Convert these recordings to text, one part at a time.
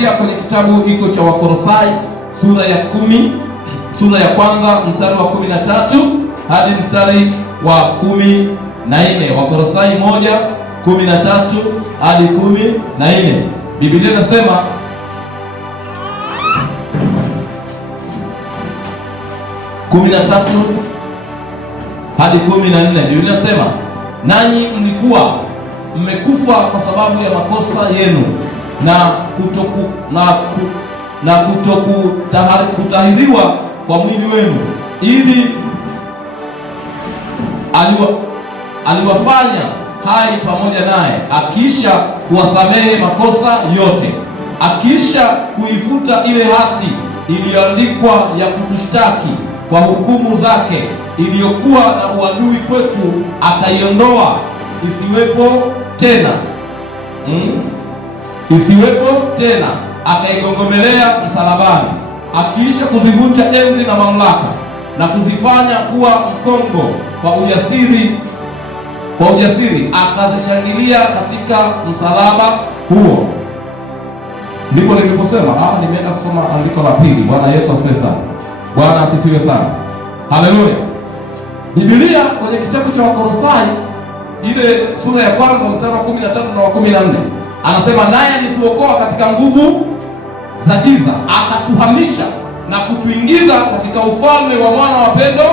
Biblia kwenye kitabu iko cha Wakolosai sura ya 10, sura ya kwanza mstari wa 13 hadi mstari wa 14. Wakolosai 1:13 hadi 14. Biblia inasema hadi 14. Biblia inasema, nanyi mlikuwa mmekufa kwa sababu ya makosa yenu na kutahiriwa kwa mwili wenu, ili aliwafanya hai pamoja naye, akiisha kuwasamehe makosa yote, akiisha kuifuta ile hati iliyoandikwa ya kutushtaki kwa hukumu zake, iliyokuwa na uadui kwetu, akaiondoa isiwepo tena, akaigongomelea msalabani, akiisha kuzivunja enzi na mamlaka na kuzifanya kuwa mkongo kwa ujasiri, akazishangilia katika msalaba huo. Ndipo niliposema nimeenda kusoma andiko la pili. Bwana Yesu asifiwe sana. Bwana asifiwe sana. Haleluya. Biblia kwenye kitabu cha Wakolosai ile sura ya kwanza mstari wa 13 na wa 14 anasema, naye alituokoa katika nguvu za giza, akatuhamisha na kutuingiza katika ufalme wa mwana wa pendo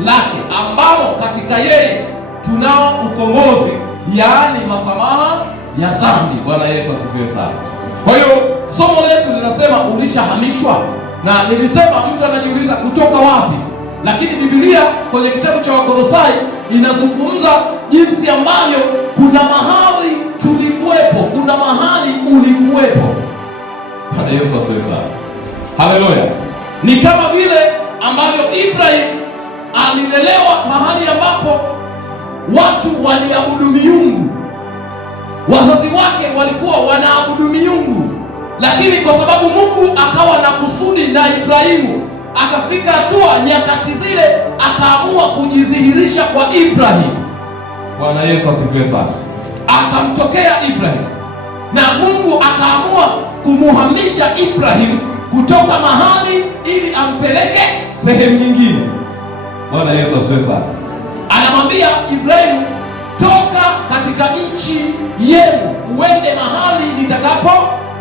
lake, ambamo katika yeye tunao ukombozi, yaani masamaha ya dhambi. Bwana Yesu asifiwe sana. Kwa hiyo somo letu linasema ulishahamishwa, na nilisema mtu anajiuliza kutoka wapi? Lakini Biblia kwenye kitabu cha Wakolosai inazungumza jinsi ambavyo kuna mahali tulikuwepo, kuna mahali ulikuwepo. Bwana Yesu asifiwe sana. Haleluya. Ni kama vile ambavyo Ibrahim alilelewa mahali ambapo watu waliabudu miungu. Wazazi wake walikuwa wanaabudu miungu, lakini kwa sababu Mungu akawa na kusudi na Ibrahimu, akafika hatua nyakati zile akaamua kujidhihirisha kwa Ibrahim. Bwana Yesu asifiwe sana. Akamtokea Ibrahim na Mungu akaamua kumuhamisha Ibrahim kutoka mahali ili ampeleke sehemu nyingine. Bwana Yesu asifiwe sana. Anamwambia Ibrahim, toka katika nchi yenu uende mahali nitakapo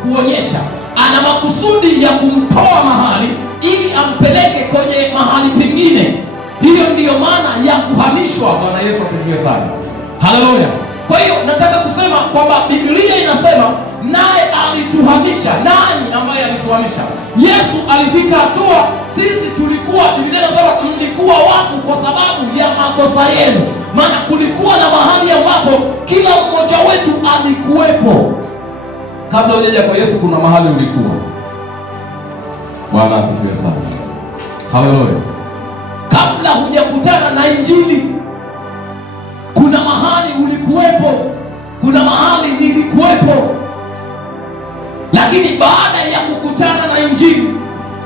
kuonyesha. Ana makusudi ya kumtoa mahali ili ampeleke kwenye mahali pengine. Hiyo ndiyo maana ya kuhamishwa. Bwana Yesu asifiwe sana. Haleluya. Kwa hiyo nataka kusema kwamba Biblia inasema naye alituhamisha. Nani ambaye alituhamisha? Yesu alifika hatua, sisi tulikuwa, Biblia inasema mlikuwa wafu kwa sababu ya makosa yenu. Maana kulikuwa na mahali ambapo kila mmoja wetu alikuwepo. Kabla hujaja kwa Yesu kuna mahali ulikuwa. Bwana asifiwe sana. Haleluya. Kabla hujakutana na Injili kuna mahali ulikuwepo, kuna mahali nilikuwepo. Lakini baada ya kukutana na Injili,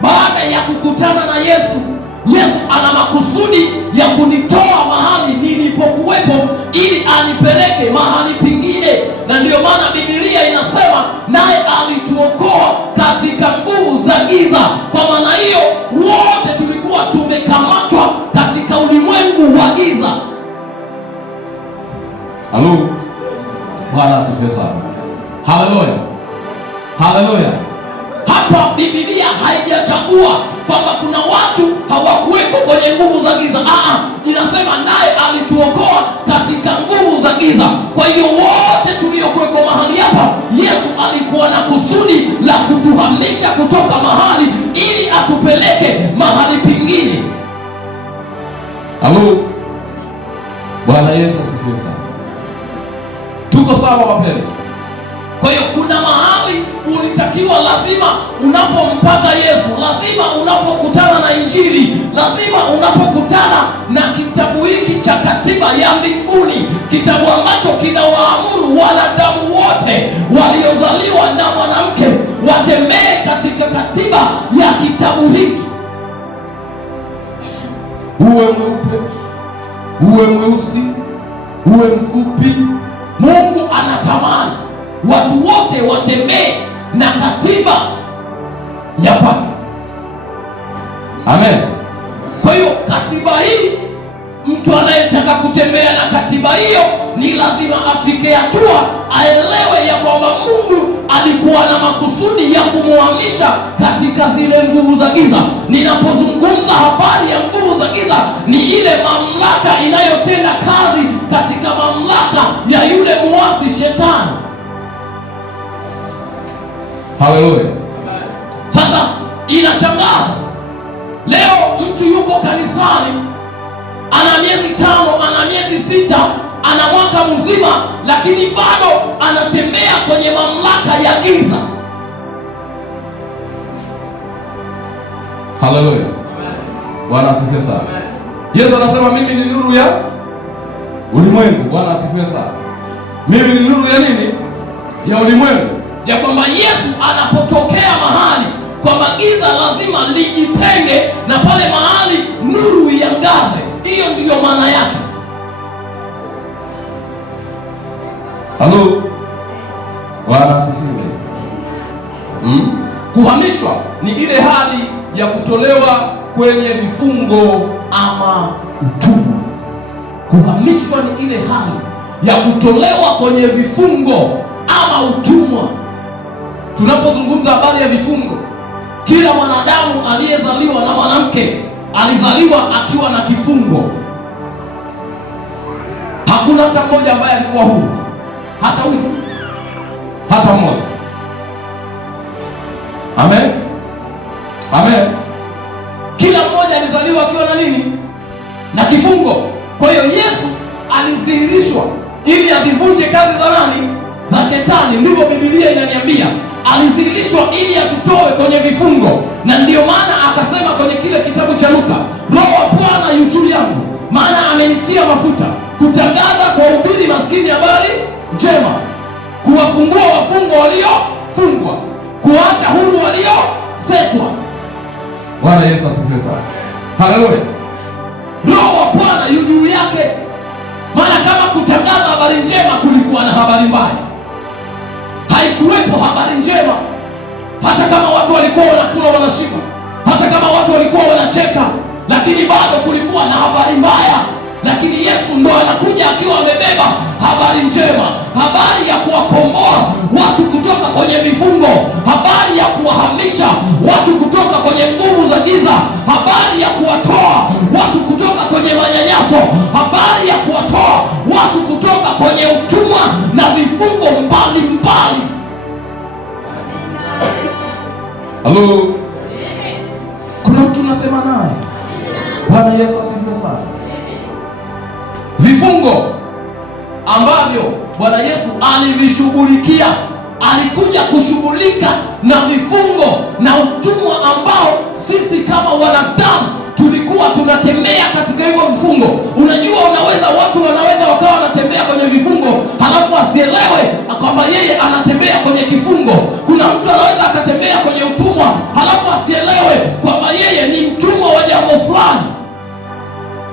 baada ya kukutana na Yesu, Yesu ana makusudi ya kunitoa mahali nilipokuwepo ili anipeleke mahali pengine. Na ndiyo maana Biblia inasema naye alituokoa katika nguvu za giza. Kwa maana hiyo wote tulikuwa tumekamatwa katika ulimwengu wa giza. Halo. Bwana asifiwe sana. Haleluya. Haleluya. Hapa Biblia haijachagua kwamba kuna watu hawakuweko kwenye nguvu za giza. Inasema naye alituokoa katika nguvu za giza. Kwa hiyo wote tuliokuweko mahali hapa, Yesu alikuwa na kusudi la kutuhamisha kutoka mahali ili atupeleke mahali pengine. Halo. Bwana Yesu asifiwe sana. Tuko sawa wapendwa? Kwa hiyo kuna mahali ulitakiwa, lazima unapompata Yesu, lazima unapokutana na Injili, lazima unapokutana na kitabu hiki cha katiba ya mbinguni, kitabu ambacho kinawaamuru wanadamu wote waliozaliwa na mwanamke watembee katika katiba ya kitabu hiki. Uwe mweupe, uwe mweusi, uwe mfupi, Mungu anatamani watu wote watembee na katiba ya kwake. Amen. Kwa hiyo katiba hii, mtu anayetaka kutembea na katiba hiyo ni lazima afike hatua aelewe ya kwamba Mungu alikuwa na makusudi ya kumuhamisha katika zile nguvu za giza. Ninapozungumza habari ya nguvu za giza, ni ile mamlaka inayotenda kazi katika mamlaka ya yule muasi Shetani. Haleluya. Sasa inashangaza, leo mtu yuko kanisani, ana miezi 5, ana miezi 6, ana mwaka mzima, lakini bado anatembea kwenye mamlaka ya giza. Haleluya. Bwana asifiwe sana. Yesu anasema mimi ni nuru ya ulimwengu. Bwana asifiwe sana. Mimi ni nuru ya nini? Ya ulimwengu. Ya kwamba Yesu anapotokea mahali kwamba giza lazima lijitenge, na pale mahali nuru iangaze. Hiyo ndiyo maana yake. Halo. Bwana asifiwe. Kuhamishwa ni ile hali ya kutolewa kwenye vifungo ama utumwa. Kuhamishwa ni ile hali ya kutolewa kwenye vifungo ama utumwa. Tunapozungumza habari ya vifungo, kila mwanadamu aliyezaliwa na mwanamke alizaliwa akiwa na kifungo. Hakuna hata mmoja ambaye alikuwa huru, hata huyu, hata mmoja. Amen. Amen. Kila mmoja alizaliwa akiwa na nini? Na kifungo. Kwa hiyo Yesu alidhihirishwa ili azivunje kazi za nani? Za Shetani. Ndivyo Biblia inaniambia. Alidhihirishwa ili atutoe kwenye vifungo, na ndiyo maana akasema kwenye kile kitabu cha Luka, Roho wa Bwana yu juu yangu, maana amenitia mafuta kutangaza kwa ubiri maskini habari njema, kuwafungua wafungwa waliofungwa, kuacha huru waliosetwa. Bwana Yesu asifiwe sana. Haleluya. Roho wa Bwana yu juu yake, maana kama kutangaza habari njema kulikuwa na habari mbaya, haikuwepo habari njema. Hata kama watu walikuwa wanakula wanashiba, hata kama watu walikuwa wanacheka, lakini bado kulikuwa na habari mbaya. Lakini Yesu ndo anakuja akiwa amebeba habari njema, habari ya kuwakomboa watu kutoka kwenye vifungo, habari ya kuwahamisha watu kutoka kwenye nguvu za giza, habari ya kuwatoa watu kutoka kwenye manyanyaso, habari ya kuwatoa watu kutoka kwenye utumwa na vifungo mbalimbali. Halo. Kuna mtu nasema naye? Bwana Yesu asifiwe sana. Vifungo ambavyo Bwana Yesu alivishughulikia, alikuja kushughulika na vifungo na utumwa ambao sisi kama wanadamu tulikuwa tunatembea katika hivyo vifungo. Unajua, watu wanaweza wakawa wanatembea kwenye vifungo halafu asielewe kwamba yeye anatembea kwenye kifungo. Kuna mtu anaweza akatembea kwenye utumwa halafu asielewe kwamba yeye ni mtumwa wa jambo fulani.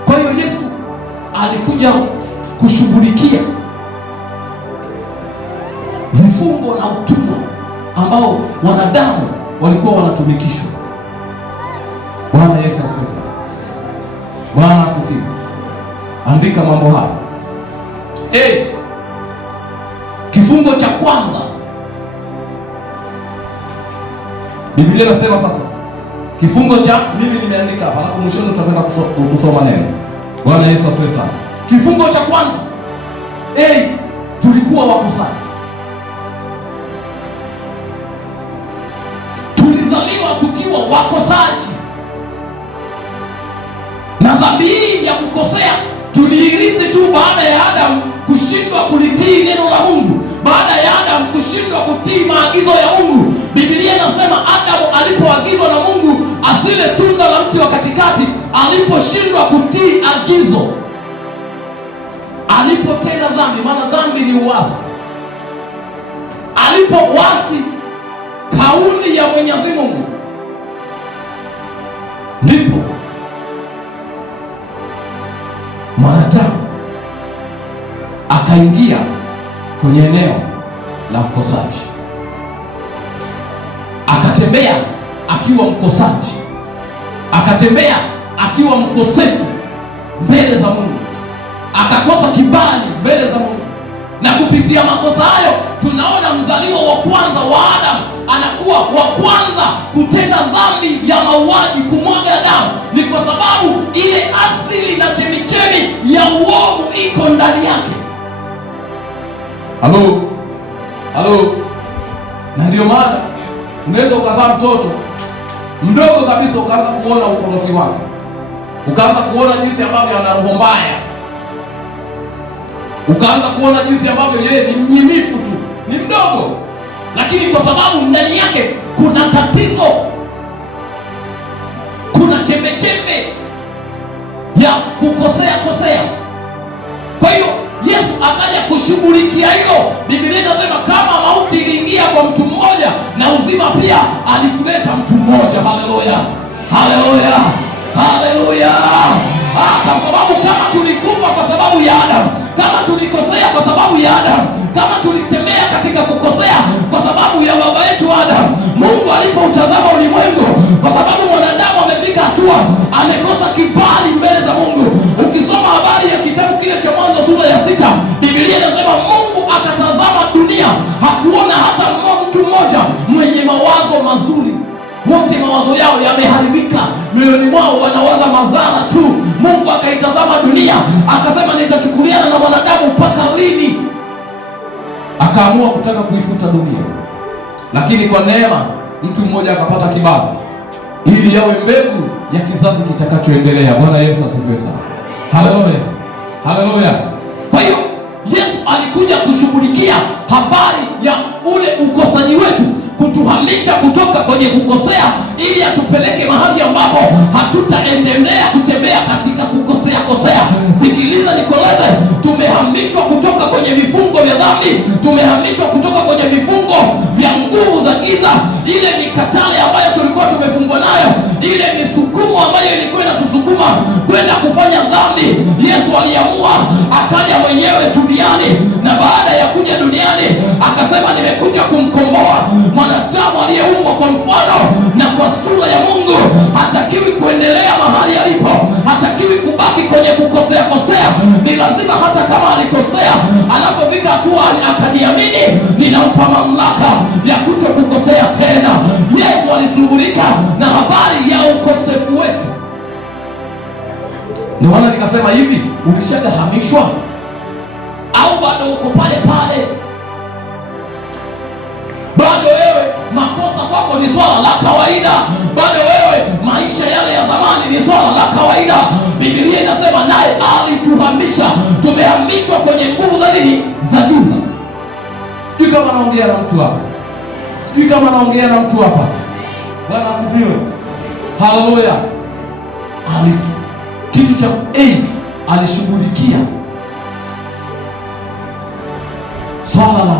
Kwa hiyo Yesu alikuja kushughulikia vifungo na utumwa ambao wanadamu walikuwa wanatumikishwa. Bwana Yesu asifiwe sana. Bwana asifiwe. Andika mambo haya. Kifungo cha kwanza, Biblia inasema sasa, kifungo cha, mimi nimeandika hapa, alafu mwishoni tutakwenda kusoma neno. Bwana Yesu asifiwe sana. Kifungo cha kwanza, tulikuwa wakosaji. Tulizaliwa tukiwa wakosaji, na dhambi hii ya kukosea tuliirithi tu baada ya Adamu kushindwa kulitii neno la Mungu, baada ya Adamu kushindwa kutii maagizo ya Mungu. Biblia inasema Adamu alipoagizwa na Mungu asile tunda la mti wa katikati, aliposhindwa kutii agizo, alipotenda dhambi, maana dhambi ni uasi, alipowasi kauli ya Mwenyezi Mungu, ndipo mwanadamu akaingia kwenye eneo la ukosaji. akatembea akiwa mkosaji, akatembea akiwa mkosefu mbele za Mungu, akakosa kibali mbele za Mungu. Na kupitia makosa hayo tunaona mzaliwa wa kwanza wa Adamu anakuwa wa kwanza kutenda dhambi ya mauaji, kumwaga damu. Ni kwa sababu ile asili na chemichemi ya uovu iko ndani yake. Halo. Na ndio maana unaweza ukazaa mtoto mdogo kabisa, ukaanza kuona ukorofi wake, ukaanza kuona jinsi ambavyo ana roho mbaya, ukaanza kuona jinsi ambavyo yeye ni mnyimifu tu, ni mdogo, lakini kwa sababu ndani yake kuna tatizo, kuna chembe ya kukosea. Kwa hiyo Yesu akaja kushughulikia hilo. Biblia inasema kama mauti iliingia kwa mtu mmoja, na uzima pia alikuleta mtu mmoja. Haleluya. Kwa sababu kama tulikufa kwa sababu ya Adamu, kama tulikosea kwa sababu ya Adamu, kama tulitembea katika kukosea kwa sababu ya baba yetu Adamu, Mungu alipoutazama ulimwengu, kwa sababu mwanadamu amefika hatua amekosa kibali mbele za Mungu. Ukisoma habari ya kitabu kile cha Mwanzo sura ya 6, Biblia inasema Mungu akatazama dunia, hakuona hata mtu mmoja mwenye mawazo mazuri. Wote mawazo yao yameharibika, mioyoni mwao wanawaza madhara tu. Mungu akaitazama dunia akasema, nitachukuliana na mwanadamu mpaka lini? Akaamua kutaka kuifuta dunia, lakini kwa neema mtu mmoja akapata kibali ili yawe mbegu ya kizazi kitakachoendelea. Bwana Yesu asifiwe sana. Haleluya. Kwa hiyo Yesu alikuja kushughulikia habari ya ule ukosaji wetu, kutuhamisha kutoka kwenye kukosea ili atupeleke mahali ambapo hatutaendelea kutembea katika kukosea. Sikiliza nikueleze, tumehamishwa kutoka kwenye vifungo vya dhambi, tumehamishwa kutoka kwenye vifungo vya nguvu za giza, ile mikatale ambayo tulikuwa tumefungwa nayo, ile misukumo ambayo ilikuwa inatusukuma kwenda kufanya dhambi. Yesu aliamua akaja mwenyewe duniani, na baada ya kuja duniani akasema, nimekuja kumkomboa mwanadamu aliyeumbwa kwa mfano na kwa sura ya Mungu. Hatakiwi kuendelea mahali alipo, hatakiwi kubaki kwenye kukosea. Ni lazima hata kama alikosea, anapofika hatua akaniamini, ninampa mamlaka ya kuto kukosea tena. Yesu alishughulika na habari ya ukosefu wetu. Ndio maana nikasema hivi, ulishagahamishwa au bado uko pale? Bado wewe makosa kwako ni swala la kawaida, bado wewe maisha yale ya zamani ni swala la kawaida. Biblia inasema naye alituhamisha, tumehamishwa kwenye nguvu za nini? Za giza. Sijui kama naongea na mtu hapa. Bwana asifiwe. Haleluya. Kitu cha alishughulikia swala la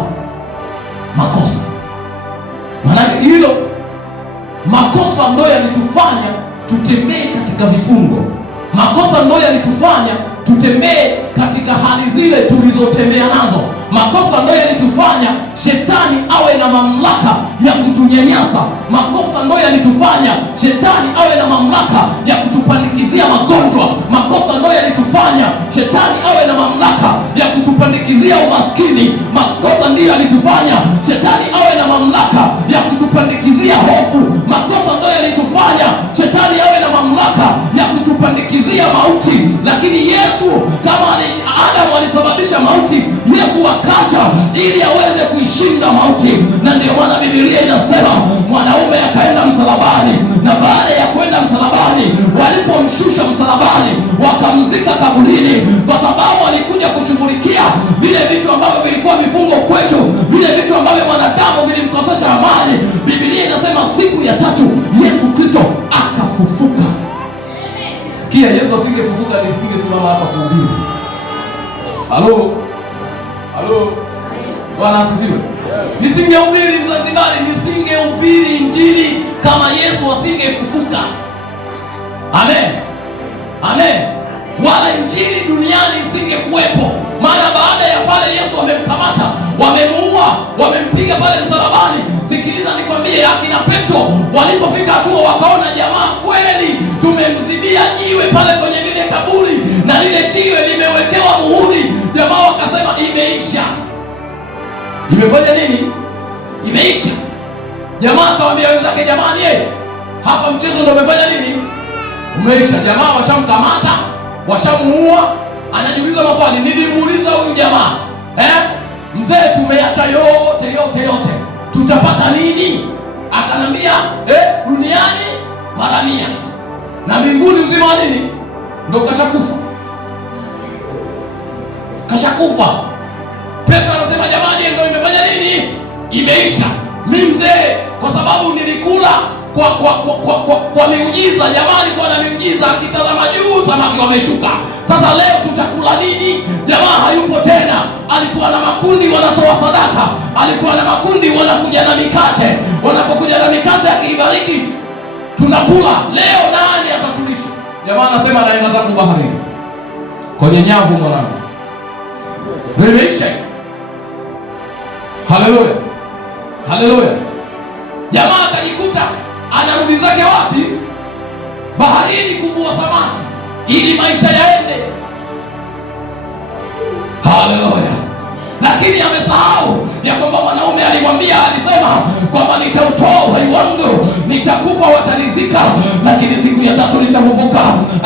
makosa. Maanake hilo makosa ndio yalitufanya tutembee katika vifungo. Makosa ndio yalitufanya tutembee katika hali zile tulizotembea nazo. Makosa ndio yalitufanya shetani awe na mamlaka ya kutunyanyasa. Makosa ndio yalitufanya shetani awe na mamlaka ya kutupandikizia magonjwa. Makosa ndio yalitufanya shetani awe na mamlaka ya kutupandikizia umaskini. Makosa ndio yalitufanya shetani awe na mamlaka ya kutupandikizia hofu. Makosa ndio yalitufanya shetani awe na mamlaka ya kutupandikizia mauti. Lakini Yesu, kama Adamu alisababisha mauti, Yesu akaja ili aweze kuishinda mauti. Na ndio maana Biblia inasema mwanaume akaenda msalabani, na baada ya kwenda msalabani, walipomshusha msalabani wakamzika kaburini, kwa sababu alikuja kushughulikia vile vitu ambavyo vilikuwa vifungo kwetu, vile vitu ambavyo mwanadamu vilimkosesha amani. Biblia inasema siku ya tatu Yesu Kristo akafufuka. Sikia, Yesu asingefufuka nisingesimama hapa kuhubiri. Halo. Bwana asifiwe. Nisingehubiri Zanzibari, nisingehubiri Injili kama Yesu asingefufuka. Amen. Wala Injili duniani isingekuwepo. Maana baada ya pale Yesu wamemkamata, wamemuua, wamempiga pale msalabani, Sikiliza nikwambie, akina Petro walipofika hatua wakaona jamaa kweli tumemzibia jiwe pale kwenye lile kaburi na lile jiwe limewekewa muhuri, jamaa wakasema imeisha. Imefanya nini? Imeisha. Jamaa akawaambia wenzake, jamani, hapa mchezo ndio umefanya nini? Umeisha. Jamaa washamkamata, washamuua. Anajiuliza maswali, nilimuuliza huyu jamaa, mzee, tumeacha yote tutapata nini? Akanambia, duniani mara 100 na mbinguni uzima wa nini? Ndio kashakufa. Petro anasema, jamani, ndio imefanya nini? Imeisha. Mimi mzee, kwa sababu nilikula kwa miujiza. Jamaa alikuwa na miujiza, akitazama juu samaki wameshuka. Sasa leo tutakula nini? Jamaa hayupo tena. Alikuwa na makundi wanatoa sadaka, alikuwa na makundi wanakuja na mikate. Wanapokuja na mikate akiibariki, tunakula. Leo nani atatulisha? Jamaa anasema, naenda zangu baharini kwenye nyavu mwanangu. Imeisha. Haleluya, haleluya. Jamaa akajikuta anarudi zake wapi? Baharini kuvua samaki ili maisha yaende. Haleluya. Lakini amesahau ya kwamba mwanaume alisema kwamba nitautoa uhai wangu, nitakufa watanizika, lakini siku ya 3 nitafufuka.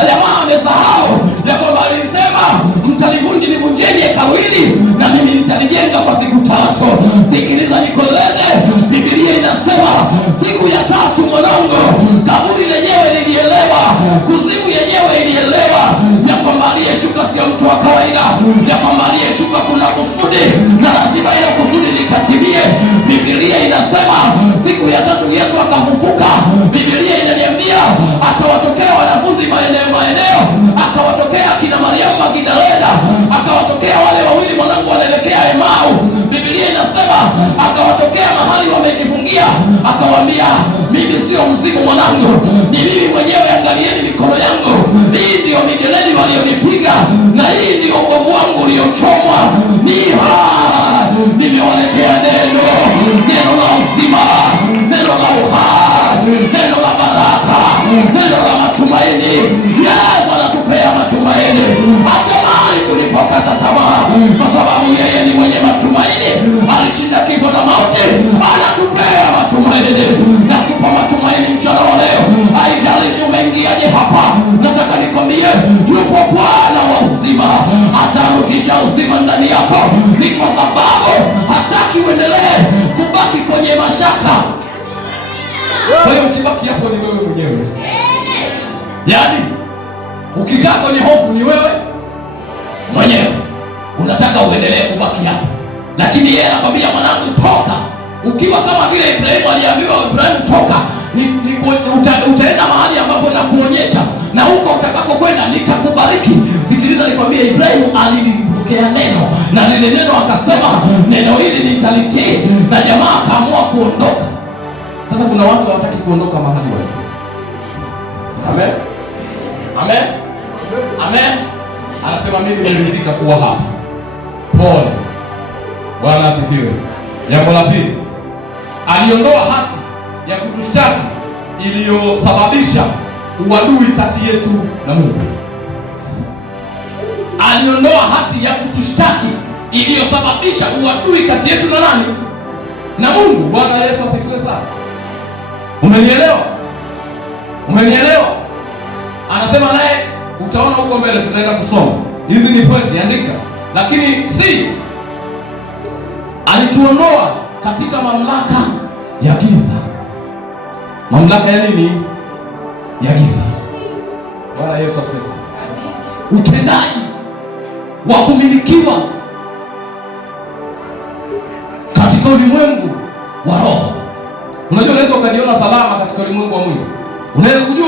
Jamaa amesahau ya kwamba alisema mtalivunjeni hekalu hili na mimi nitalijenga kwa siku 3. Sikiliza nikueleze, Biblia inasema siku ya 3 mwanangu, kaburi lenyewe lilielewa, kuzimu yenyewe ilielewa ya kwamba aliyeshuka sio mtu wa kawaida, ya kwamba aliyeshuka kuna kusudi na lazima ile kusudi likatimie. Biblia inasema siku ya 3 Yesu akafufuka. Biblia inaniambia akawatokea wanafunzi maeneo, akawatokea kina Mariamu Magdalena, akawatokea wale wawili mwanangu wanaelekea Emau. Biblia inasema akawatokea mahali wamejifungia, akawaambia, mimi sio mzimu mwanangu, ni mimi mwenyewe, angalieni mikono yangu, hii ndio mijeledi walionipiga na hii ndio ubovu wangu uliochomwa. Nimewaletea neno la uzima, neno la uhai, neno la baraka, neno la matumaini. Yesu anatupea matumaini hata mahali tulipokata tamaa, kwa sababu yeye ni mwenye matumaini. Alishinda kifo na mauti, anatupea matumaini. Nakupa matumaini mchana wa leo. Haijalishi umeingiaje hapa, nataka nikwambie yupo Bwana wa uzima, atarudisha uzima ndani yako. Ni kwa sababu hataki uendelee kubaki kwenye mashaka. Kwa hiyo ukibaki hapo ni wewe mwenyewe tu. Yaani ukikaa kwenye hofu ni wewe mwenyewe. Unataka uendelee kubaki hapo, lakini yeye anakwambia, mwanangu, toka. Ukiwa kama vile Ibrahimu aliambiwa, Ibrahimu toka, utaenda mahali ambapo nakuonyesha, na huko utakapokwenda nitakubariki. Sikiliza nikwambie, Ibrahimu alilipokea neno, na lile neno akasema, neno hili nitalitii, na jamaa akaamua kuondoka. Sasa kuna watu hawataki kuondoka mahali walipo. Amen, amen, amen. Anasema, mimi nimeridhika kuwa hapa. Pole. Bwana asifiwe. Jambo la pili, aliondoa hati ya kutushtaki iliyosababisha uadui kati yetu na Mungu. Aliondoa hati ya kutushtaki iliyosababisha uadui kati yetu na nani? Na Mungu. Bwana Yesu asifiwe sana. Umenielewa? Umenielewa? Anasema naye, utaona huko mbele, tutaenda kusoma. Hizi ni pointi, andika. Lakini alituondoa katika mamlaka ya giza. Mamlaka ya nini? Ya giza. Bwana Yesu asifiwe. Utendaji wa kumilikiwa katika ulimwengu wa roho. Unajua, unaweza ukajiona salama katika ulimwengu wa mwili. Unaweza kujua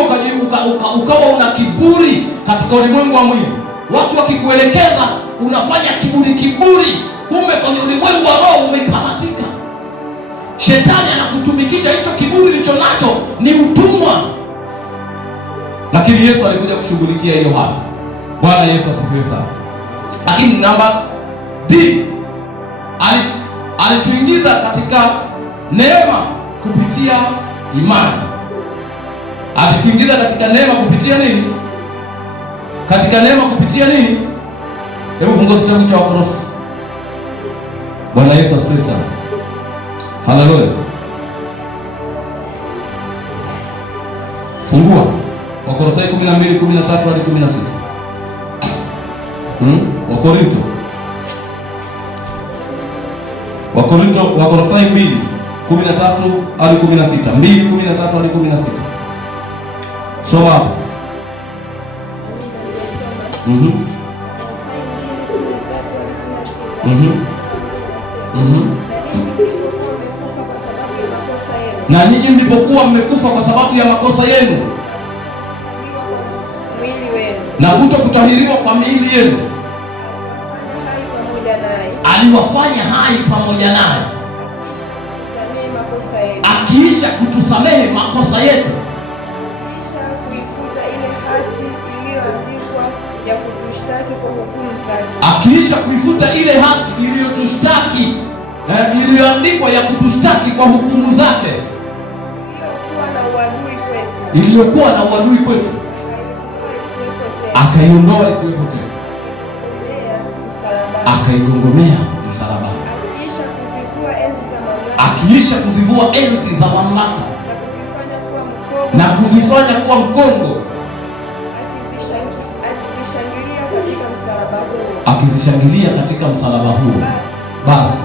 ukawa una kiburi katika ulimwengu wa mwili. Watu wakikuelekeza unafanya kiburi, kumbe kwenye ulimwengu wa roho umekamatika. Shetani anakutumikisha hicho kiburi ulicho nacho, ni utumwa. Lakini Yesu alikuja kushughulikia hiyo hali. Bwana Yesu asifiwe sana. Lakini namba D, alituingiza katika neema kupitia imani. Alituingiza katika neema kupitia nini? Katika neema kupitia nini? Hebu fungua kitabu cha Wakorintho. Bwana Yesu asifiwe sana. Haleluya. Fungua Wakorintho 12:13 hadi 16. Wakorintho 2:13 hadi 16. 2:13 hadi 16. Soma hapo. Na nyinyi mlipokuwa mmekufa kwa sababu ya makosa yenu na kutokutahiriwa kwa miili yenu, aliwafanya hai pamoja naye, akiisha kutusamehe makosa yetu, akiisha kuifuta ile hati iliyotushtaki iliyoandikwa ya kutushtaki kwa hukumu zake, iliyokuwa na uadui kwetu, akaiondoa isiwepo tena, akaigongomea msalabani, akiisha kuzivua enzi za mamlaka na kuzifanya kuwa mkongo, akizishangilia katika msalaba huu. Basi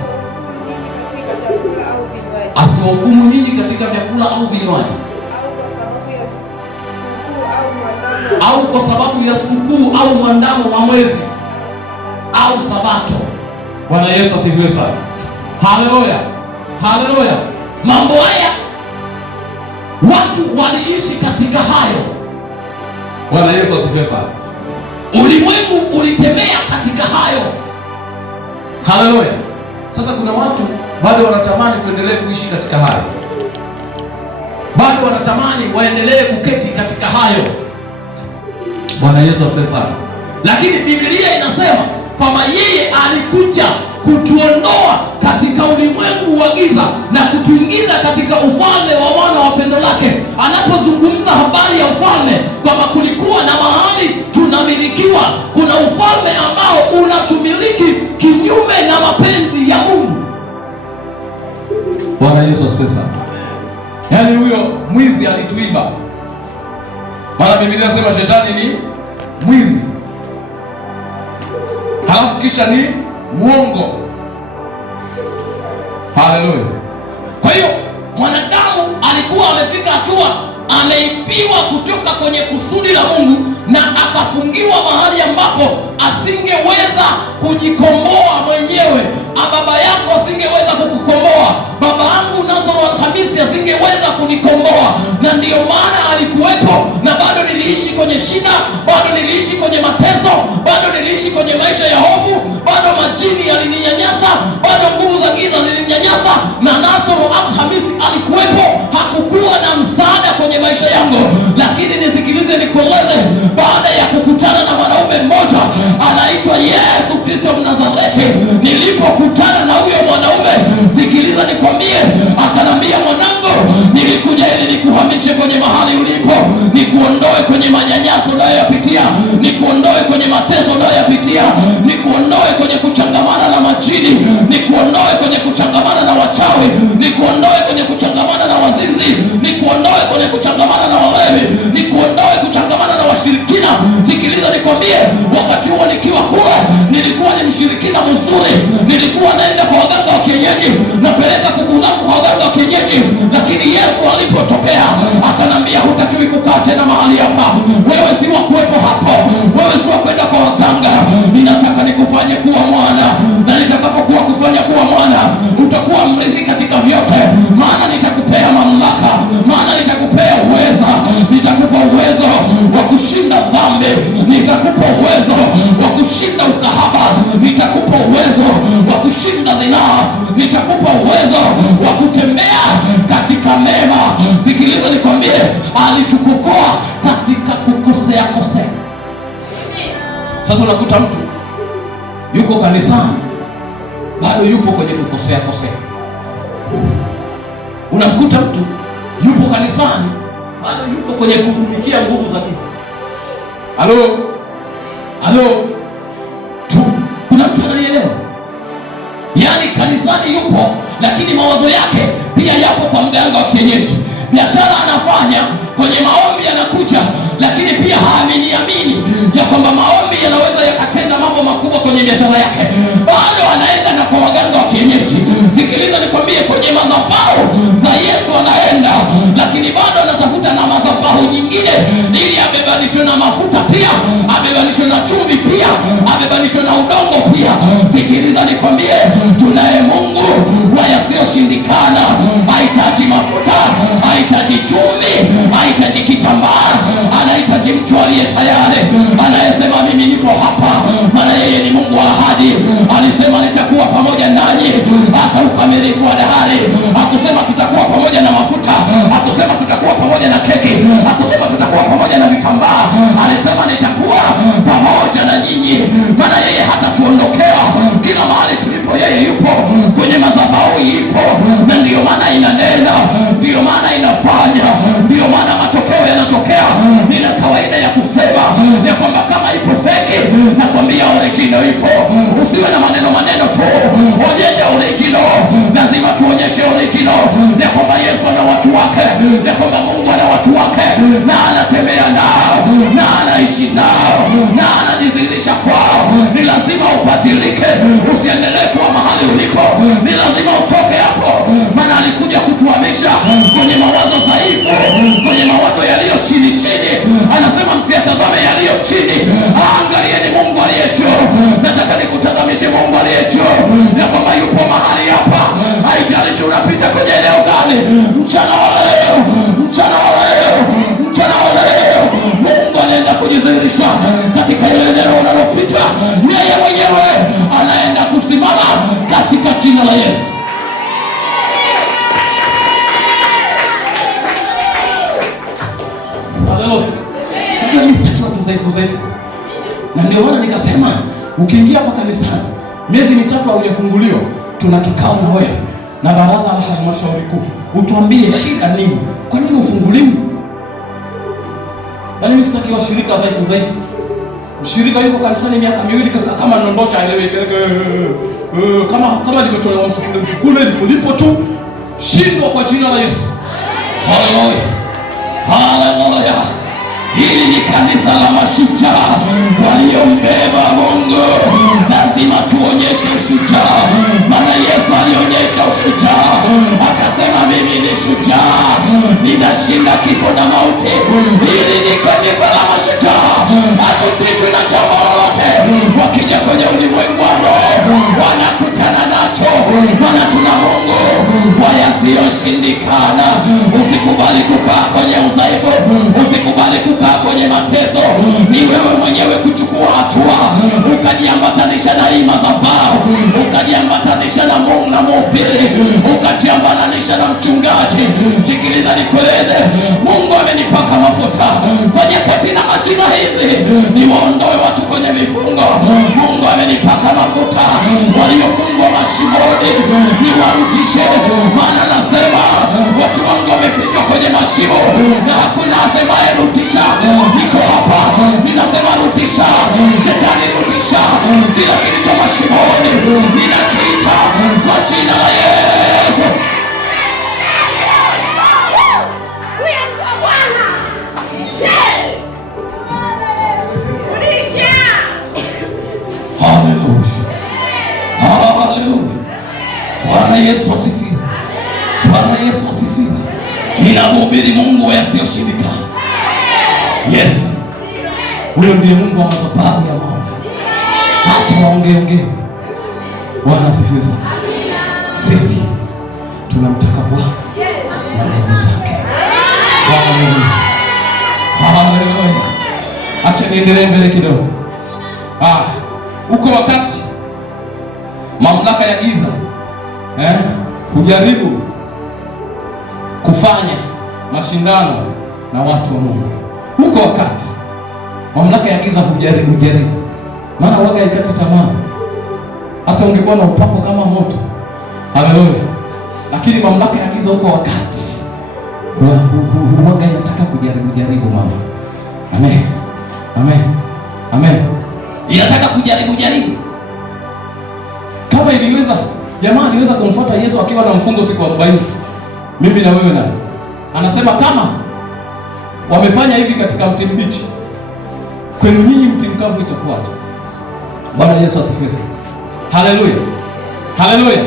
asiwahukumu nyinyi katika vyakula au vinywaji, au kwa sababu ya sikukuu au mwandamo wa mwezi au Sabato. Bwana Yesu asifiwe sana. Haleluya, haleluya. Mambo haya watu waliishi katika hayo. Bwana Yesu asifiwe sana. Ulimwengu ulitembea katika hayo. Haleluya. Sasa kuna watu bado wanatamani tuendelee kuishi katika hayo, bado wanatamani waendelee kuketi katika hayo. Bwana Yesu asifiwe sana. Lakini Biblia inasema kwamba yeye alikuja kutuondoa katika ulimwengu wa giza na kutuingiza katika ufalme wa wana wa pendo lake. Anapozungumza habari ya ufalme, kwamba kulikuwa na mahali tunamilikiwa, kuna ufalme ambao unatumiliki kinyume na mapenzi ya Mungu. Bwana Yesu asifiwe sana. Yaani huyo mwizi alituiba, maana Biblia inasema shetani ni mwizi, halafu kisha ni mwongo. Haleluya. Kwa hiyo mwanadamu alikuwa amefika hatua ameibiwa kutoka kwenye kusudi la Mungu, na akafungiwa mahali ambapo asingeweza kujikomboa mwenyewe. Baba yako asingeweza kukukomboa, baba yangu Nazaro Alhamisi asingeweza kunikomboa, na ndiyo maana alikuwepo. Na bado niliishi kwenye shida, bado niliishi kwenye mateso, bado niliishi kwenye maisha ya hofu, bado majini yalininyanyasa, bado nguvu za giza zilininyanyasa, na Nazaro Alhamisi alikuwepo. Hakukuwa na msaada kwenye maisha yangu. Lakini nisikilize, nikueleze, baada ya kukutana na mwanaume mmoja anaitwa Yesu Kristo Mnazareti, nilipokutana na huyo mwanaume, sikiliza nikwambie, akanambia, mwanangu, nilikuja ili nikuhamishe kwenye mahali ulipo, nikuondoe kwenye manyanyaso unayoyapitia, nikuondoe kwenye mateso unayoyapitia, nikuondoe kwenye kuchangamana na majini, nikuondoe kwenye kuchangamana na wachawi, nikuondoe kwenye kuchangamana na wazinzi, nikuondoe kwenye kuchangamana na walevi, nikuondoe kuchangamana na washirikina. Sikiliza nikwambie, wakati huo nikiwa kule, nilikuwa ni mshirikina mzuri, nilikuwa naenda kwa waganga wa kienyeji, napeleka kuku zangu kwa waganga wa kienyeji. Lakini Yesu alipotokea akanambia, hutakiwi kukaa tena mahali hapa, wewe si wa kuwepo hapo, wewe si wa kwenda kwa waganga, ninataka nikufanye kuwa mwana, na nitakapokuwa kufanya kuwa mwana, utakuwa mrithi katika vyote, maana nitakupea mamlaka, maana nitakupea uweza, nitakupa uwezo wa kushinda dhambi, nitakupa uwezo wa kushinda ukahaba, nitakupa uwezo wa kushinda zinaa, nitakupa uwezo wa kutembea katika mema. Sikiliza nikwambie, alitukokoa katika kukosea kosea. Sasa unakuta mtu yuko kanisani bado yupo kwenye kukosea kosea. Unamkuta mtu yupo kanisani bado yupo kwenye kutumikia nguvu za giza. Halo tu, kuna mtu ananielewa? Yaani kanisani yupo, lakini mawazo yake pia yapo kwa mganga wa kienyeji. Biashara anafanya, kwenye maombi anakuja, lakini pia haamini ya kwamba maombi yanaweza yakatenda mambo makubwa kwenye biashara yake. Bado anaenda na kwa waganga wa kienyeji. Sikiliza nikwambie, kwenye madhabahu za Yesu anaenda, lakini bado anatafuta na madhabahu nyingine ili abebanishwe na mafuta pia, abebanishwe na chumvi pia, abebanishwe na udongo pia. Sikiliza nikwambie, tunaye Mungu wa yasiyoshindikana. Hahitaji mafuta, hahitaji chumvi, hahitaji kitambaa, anahitaji mtu aliye tayari, anayesema mimi niko hapa, maana yeye ni Mungu wa ahadi. Alisema nitakuwa pamoja nanyi hata ukamilifu wa dahari. Hakusema tutakuwa pamoja na mafuta, hakusema tutakuwa pamoja na keki, hakusema tutakuwa pamoja na vitambaa. Alisema nitakuwa pamoja na nyinyi, maana yeye hata tuondokea. Kila mahali tulipo yeye yupo, kwenye madhabahu yupo, na ndiyo maana inanena, ndiyo maana inafanya, ndiyo maana matokeo yanatokea. Nina kawaida ya kusema ya kwamba kama ipo feki, nakwambia original ipo. Usiwe na maneno tu, onyesha original. Lazima tuonyeshe original ya kwamba Yesu ana watu wake, ya kwamba Mungu ana watu wake, na anatembea nao, na anaishi nao, na anajidhihirisha kwao. Ni lazima ubadilike, usiendelee kuwa mahali ulipo. Ni lazima utoke hapo, maana alikuja kutuhamisha kwenye mawazo dhaifu, kwenye mawazo yaliyo chini. Anasema msiyatazame yaliyo chini, angalieni Mungu aliye juu. Nataka nikutazamishe Mungu aliye juu, ya kwamba yupo mahali hapa. Haijalishi unapita kwenye eneo gani, mchana wa leo, Mungu anaenda kujidhihirisha katika ile eneo unalopita. Yeye mwenyewe anaenda kusimama katika jina la Yesu. Najua mimi sitaki watu dhaifu, na ndio maana nikasema ukiingia hapa kanisani miezi 3 haujafunguliwa, tuna kikao na wewe na baraza la halmashauri kuu, utuambie shida nini, kwa nini ufunguliwi? Yaani mimi sitaki washirika dhaifu. Mshirika yuko kanisani miaka 2 kama ndondocha aelewe, kama limetolewa msukule lipo tu. Shindwa kwa jina la Yesu. Haleluya. Hili ni kanisa la mashujaa waliombeba Mungu. Lazima tuonyeshe ushujaa, maana Yesu alionyesha ushujaa, akasema mimi ni shujaa, ninashinda kifo na mauti. Hili ni kanisa la mashujaa, hatutishwi na jambo lolote. Wakija kwenye ulimwengu wa roho wanakutana nacho, maana tuna Mungu wa yasiyoshindikana. Usikubali kukaa kwenye udhaifu, usikubali kukaa kwenye mateso. Ni wewe mwenyewe kuchukua hatua, ukajiambatanisha na hii madhabahu, ukajiambatanisha na Mungu na mhubiri, ukajiambatanisha na mchungaji. Sikiliza nikueleze, Mungu amenipaka mafuta kwa nyakati na majira hizi, ni waondoe watu kwenye vifungo. Mungu amenipaka mafuta, waliofungwa mashimoni ni warudishe, maana nasema watu wangu wamefichwa kwenye mashimo na hakuna asemaye rudisha. Niko hapa ninasema rudisha, shetani rudisha, kila kilicho mashimoni ninakiita kwa jina la Yesu. Haleluya. Bwana Yesu asifiwe. Bwana Yesu asifiwe. Ninamhubiri Mungu yasiyoshindikana. Yes. Huyo ndiye Mungu wa madhabahu ya maombi. Acha waongee. Bwana asifiwe sana. Sisi tunamtaka Bwana na nguvu zake. Haleluya. Acha niendelee mbele kidogo. Uko wakati mamlaka ya giza kujaribu kufanya mashindano na watu wa Mungu. Huko wakati mamlaka ya giza hujaribu, maana waga ikati tamaa. Hata ungekuwa na upako kama moto, haleluya, lakini mamlaka ya giza huko wakati huwaga inataka kujaribu mama. Amen, amen, amen. Inataka kujaribu. Kama iliweza, jamaa aliweza kumfuata Yesu akiwa na mfungo siku 40. Mimi na wewe nani? Anasema kama wamefanya hivi katika mti mbichi, kwenu nyinyi mti mkavu itakuwaje? Bwana Yesu asifiwe. Haleluya, haleluya.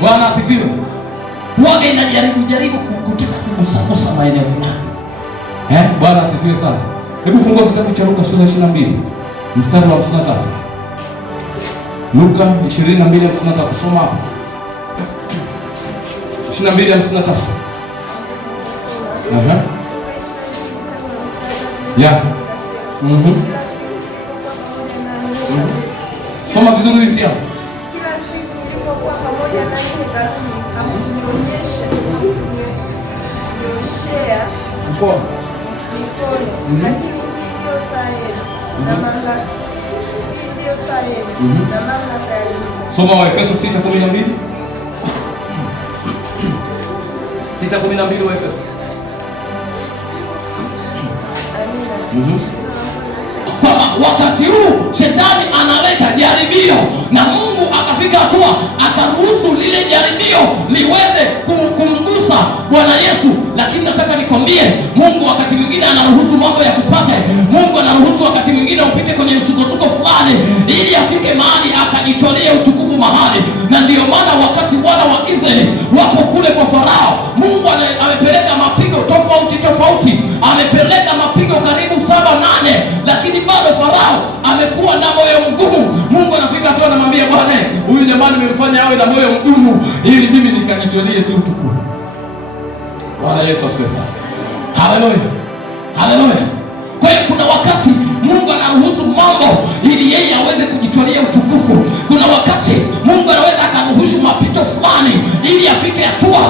Bwana asifiwe. Huwaga inajaribu kutaka kugusa maeneo fulani. Bwana asifiwe sana. Hebu fungua kitabu cha Luka sura 22 mstari wa 53. Luka 22:53, soma hapo. 22:53. Yeah. Soma vizuri ntia. Kila siku nilipokuwa pamoja na hekaluni, akamnyonyesha kunyoshea mikono, lakini ndio sahihi na mamlaka ya Yesu. Soma Waefeso 6:12. 6:12 Waefeso. Amina. Kwa wakati huu shetani analeta jaribio, na Mungu akafika hatua akaruhusu lile jaribio liweze kumgusa Bwana Yesu. Lakini nataka nikwambie, Mungu wakati mwingine anaruhusu mambo ya kupate. Mungu anaruhusu wakati mwingine upite kwenye msukosuko fulani, ili afike mahali akajitolea utukufu mahali. Na ndiyo maana wakati wana wa Israeli wapo kule kwa Farao, Mungu amepeleka mapigo tofauti, amepeleka mapigo karibu 7-8, lakini bado Farao amekuwa na moyo mgumu. Mungu anafika hatua anamwambia, Bwana, huyu jamani nimemfanya awe na moyo mgumu ili mimi nikajitolee tu utukufu. Bwana Yesu asifiwe sana. Haleluya, haleluya. Kwa hiyo kuna wakati Mungu anaruhusu mambo ili yeye aweze kujitolea utukufu. Kuna wakati Mungu anaweza akaruhusu mapito fulani ili afike hatua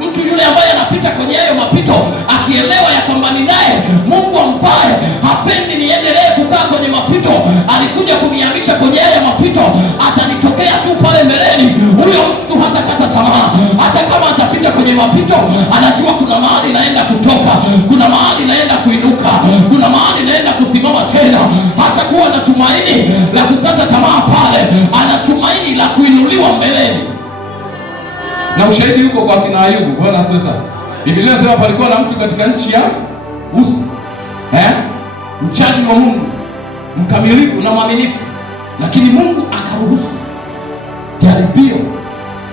mtu yule ambaye anapita kwenye hayo mapito akielewa ya kwamba ni naye Mungu ambaye hapendi niendelee kukaa kwenye mapito, alikuja kunihamisha kwenye hayo mapito, atanitokea tu pale mbeleni. Huyo mtu hatakata tamaa, hata kama atapita kwenye mapito, anajua kuna mahali naenda kutoka, kuna mahali naenda kuinuka, kuna mahali naenda kusimama tena. Hata kuwa na tumaini la kukata tamaa pale, ana tumaini la kuinuliwa mbeleni. Na ushahidi yuko kwa kina Ayubu. Bwana asifiwe sana. Biblia inasema palikuwa na mtu katika nchi ya Usi, mchaji wa Mungu, mkamilifu na mwaminifu, lakini Mungu akaruhusu jaribio.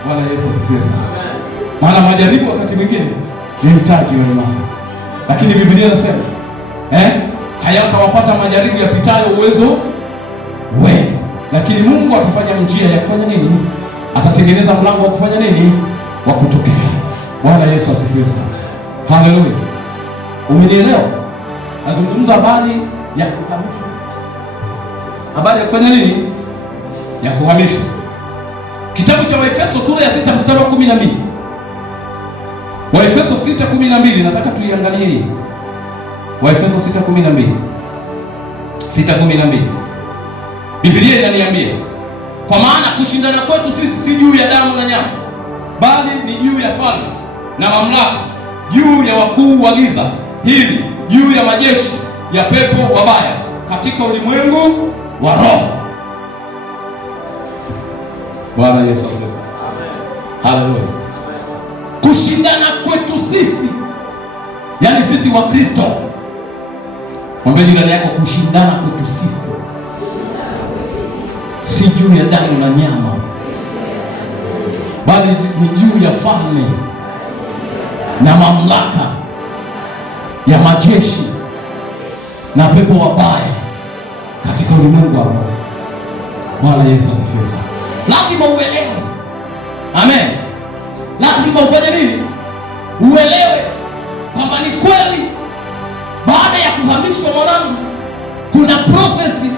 Bwana Yesu asifiwe sana. Maana majaribu wakati mwingine ni mtaji wa imani. Lakini Biblia inasema hayakawapata majaribu yapitayo uwezo wenu, lakini Mungu akifanya njia ya kufanya nini? Atatengeneza mlango wa kufanya nini? Wa kutokea. Bwana Yesu asifiwe sana. Haleluya. Umenielewa? Nazungumza habari ya kuhamishwa. Habari ya kufanya nini? Ya kuhamishwa. Kitabu cha Waefeso sura ya 6 mstari wa 12. Waefeso 6:12, nataka tuiangalie hii. Waefeso 6:12. 6:12. Biblia inaniambia, kwa maana kushindana kwetu sisi si juu ya damu na nyama, bali ni juu ya falme na mamlaka, juu ya wakuu wa giza hili, juu ya majeshi ya pepo wabaya katika ulimwengu wa roho. Bwana Yesu asifiwe. Haleluya. Kushindana kwetu sisi, yaani sisi wa Kristo. Mwambie jirani yako, kushindana kwetu sisi si juu ya damu na nyama, bali ni juu ya falme na mamlaka ya majeshi na pepo wabaya katika ulimwengu wa roho. Bwana Yesu asifiwe sana. Lazima uelewe. Amen. Lazima ufanye nini? Uelewe kwamba ni kweli baada ya kuhamishwa mwanangu kuna prosesi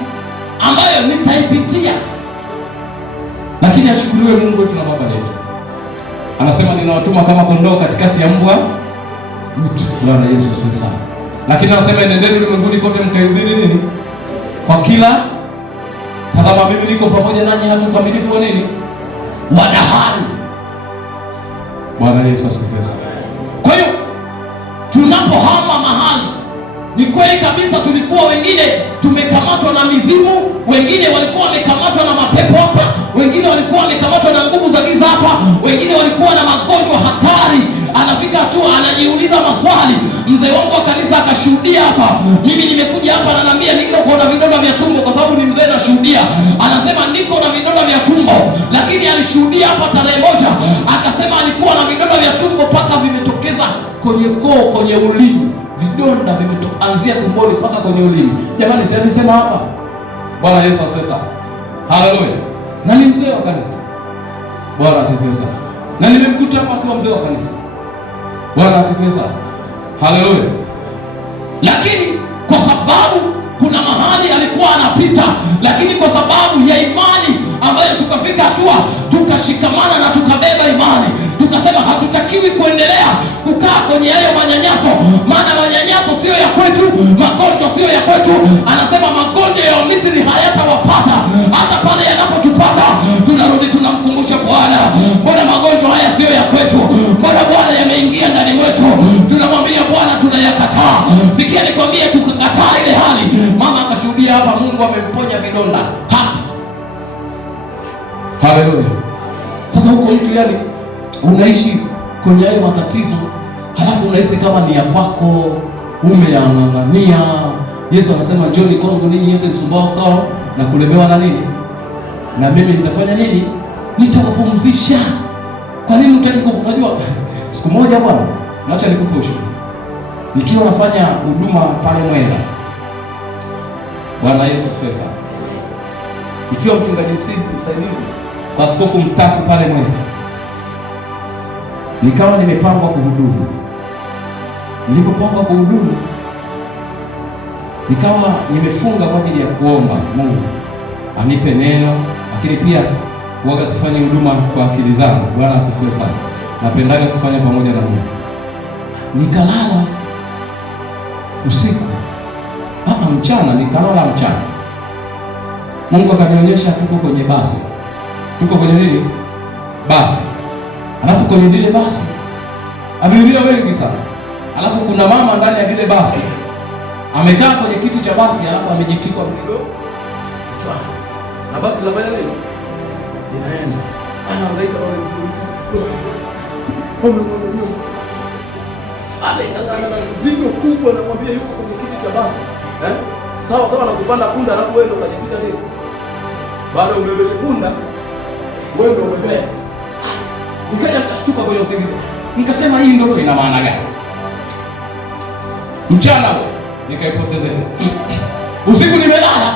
ambayo nitaipitia, lakini ashukuriwe Mungu wetu na Baba yetu. Anasema ninawatuma kama kondoo katikati ya mbwa mwitu. Bwana Yesu asifiwe sana. Lakini anasema enendeni ulimwenguni kote mkahubiri nini? Kwa kila, tazama mimi niko pamoja nanyi hata ukamilifu wa nini? Wa dahari. Bwana Yesu asifiwe sana. Kwa hiyo tunapohama mahali, ni kweli kabisa, tulikuwa wengine tumekamatwa na mizimu, wengine walikuwa wamekamatwa na mapepo hapa, wengine walikuwa wamekamatwa na nguvu za giza hapa, wengine walikuwa na magonjwa hatari. Anafika hatua anajiuliza maswali. Mzee wangu wa kanisa akashuhudia hapa, mimi nimekuja hapa ananiambia niko na vidonda vya tumbo, kwa sababu ni mzee anashuhudia. Anasema niko na vidonda vya tumbo, lakini alishuhudia hapa tarehe moja, akasema alikuwa na vidonda vya tumbo mpaka vimetokeza kwenye koo, kwenye ulimi. Vidonda vimetoanzia tumboni mpaka kwenye ulimi. Jamani, si alisema hapa? Bwana Yesu asifiwe sana. Haleluya. Na ni mzee wa kanisa. Bwana asifiwe sana. Na nimemkuta hapa akiwa mzee wa kanisa. Bwana asifiwe sana. Haleluya. Lakini kwa sababu kuna mahali alikuwa anapita, lakini kwa sababu ya imani ambayo tukafika hatua tukashikamana na tukabeba imani, tukasema hatutakiwi kuendelea kukaa kwenye hayo manyanyaso, maana manyanyaso sio ya kwetu, magonjwa sio ya kwetu. Anasema magonjwa ya Misri hayatawapata. Hata pale yanapotupata tunarudi tunamkumbusha Bwana, mbona magonjwa haya sio ya kwetu? Mbona Bwana yameingia ndani mwetu? Tunamwambia Bwana tunayakataa. Sikia nikwambie, tukakataa ile hali. Mama akashuhudia hapa, Mungu amemponya vidonda hapa. Haleluya. Sasa huko mtu yani unaishi kwenye hayo matatizo, halafu unahisi kama ni ya kwako, umeyang'ang'ania. Yesu anasema njoni kwangu ninyi nyote msumbukao na kulemewa na nini, na mimi nitafanya nini? Nitawapumzisha. Kwa nini utaki? Unajua siku moja bwana, acha nikuposhe, nikiwa nafanya huduma pale Mwera. Bwana Yesu asifiwe sana. Nikiwa mchungaji msaidizi kwa askofu mstaafu pale Mwera, nikawa nimepangwa kuhudumu. Nilipopangwa kuhudumu, nikawa nimefunga kwa ajili ya kuomba Mungu anipe neno, lakini pia huaga sifanye huduma kwa akili zangu. Bwana asifiwe sana. Napendaga kufanya pamoja na Mungu. Nikalala usiku, mchana nikalala mchana. Mungu akanionyesha tuko kwenye basi. Tuko kwenye nini? Basi. Alafu kwenye lile basi abiria wengi sana. Alafu kuna mama ndani ya lile basi amekaa kwenye kiti cha basi, alafu amejitikwa mzigo kichwani. Na basi linafanya nini? Linaenda. Anahangaika wale mzigo kubwa, namwambia yuko kwenye kiti cha basi. Sawa sawa na kupanda punda, alafu wewe ndio unajifika nini? Baada umebebesha punda, wewe ndio umebeba. Nikaja nikashtuka kwenye usingizi. Nikasema hii ndoto ina maana gani? Mchana nikaipotezea. Usiku nimelala,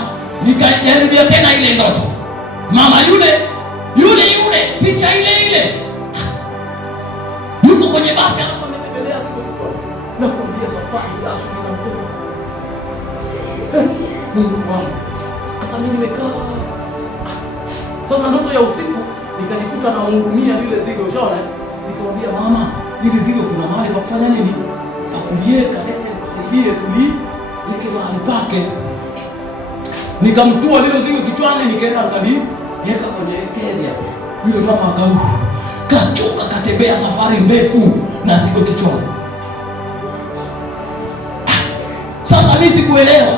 nikajarudia tena ile ndoto. Mama yule picha ile yuko kwenye basi, alafu amebebelea zigo kichwani. Na kuambia safari ya asubuhi na mapema. Mungu wangu. Sasa mimi nimekaa. Sasa ndoto ya usiku nikajikuta naungurumia lile zigo, unaona? Nikamwambia mama, hili zigo kuna mahali pa kufanya nini? Pa kuliweka, lete nikusaidie tuliweke mahali pake. Nikamtua lile zigo kichwani, nikaenda nikaliweka kwenye keria. Yule mama kachoka, katembea safari ndefu na zigo kichwani. Sasa mimi sikuelewa.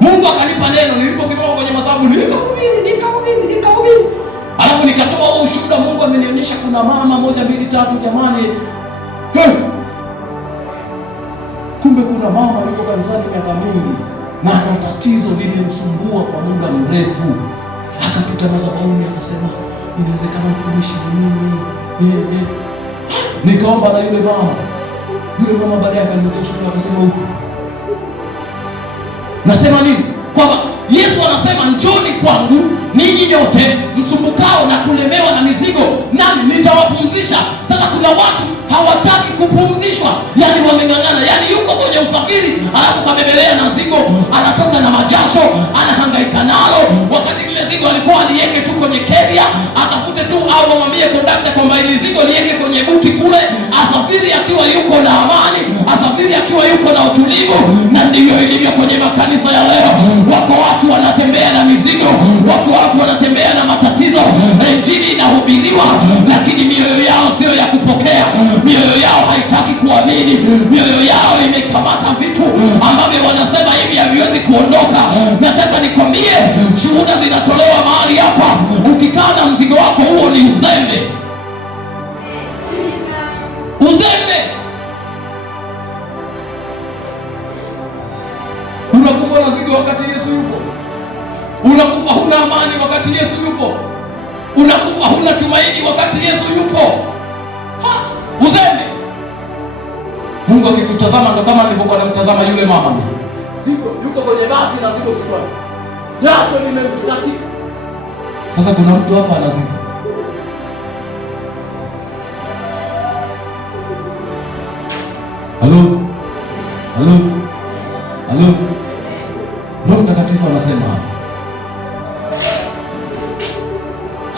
Mungu akanipa neno, niliposimama kwenye madhabahu nikahubiri. Alafu nikatoa ushuhuda. Mungu amenionyesha kuna mama 1 2 3 jamani. Kumbe kuna mama yuko kanisani miaka mingi na ana tatizo limemsumbua kwa muda mrefu. Akapita madhabahuni akasema inawezekana mtumishi mimi. Nikaomba na yule mama baadaye akaniletea shuhuda, akasema huko. Nasema nini? Kwamba Yesu anasema njoni kwangu ninyi nyote msumbukao na kulemewa na mizigo, nami nitawapumzisha. Sasa kuna watu hawataki kupumzishwa, yani wameng'ang'ana, yani yuko kwenye usafiri alafu kabebelea na zigo, anatoka na majasho, anahangaika nalo, wakati ile zigo alikuwa aliweke tu kwenye keria, atafute tu au amwambie kondakta kwamba ile zigo liweke kwenye buti kule, asafiri akiwa yuko na amani, asafiri akiwa yuko na utulivu. Na ndivyo ilivyo kwenye makanisa ya leo. Wako watu wanatembea na mizigo, watu wanatembea na matatizo, injili inahubiriwa Unakufa huna amani wakati Yesu yupo. Unakufa huna tumaini wakati Yesu yupo. Uzembe. Mungu akikutazama ndo kama nilivyokuwa namtazama yule mama mimi. Yuko kwenye basi na zigo kichwani. Jasho limemkatika. Sasa kuna mtu hapa anazika. Halo. Halo. Halo. Roho Mtakatifu anasema hapa.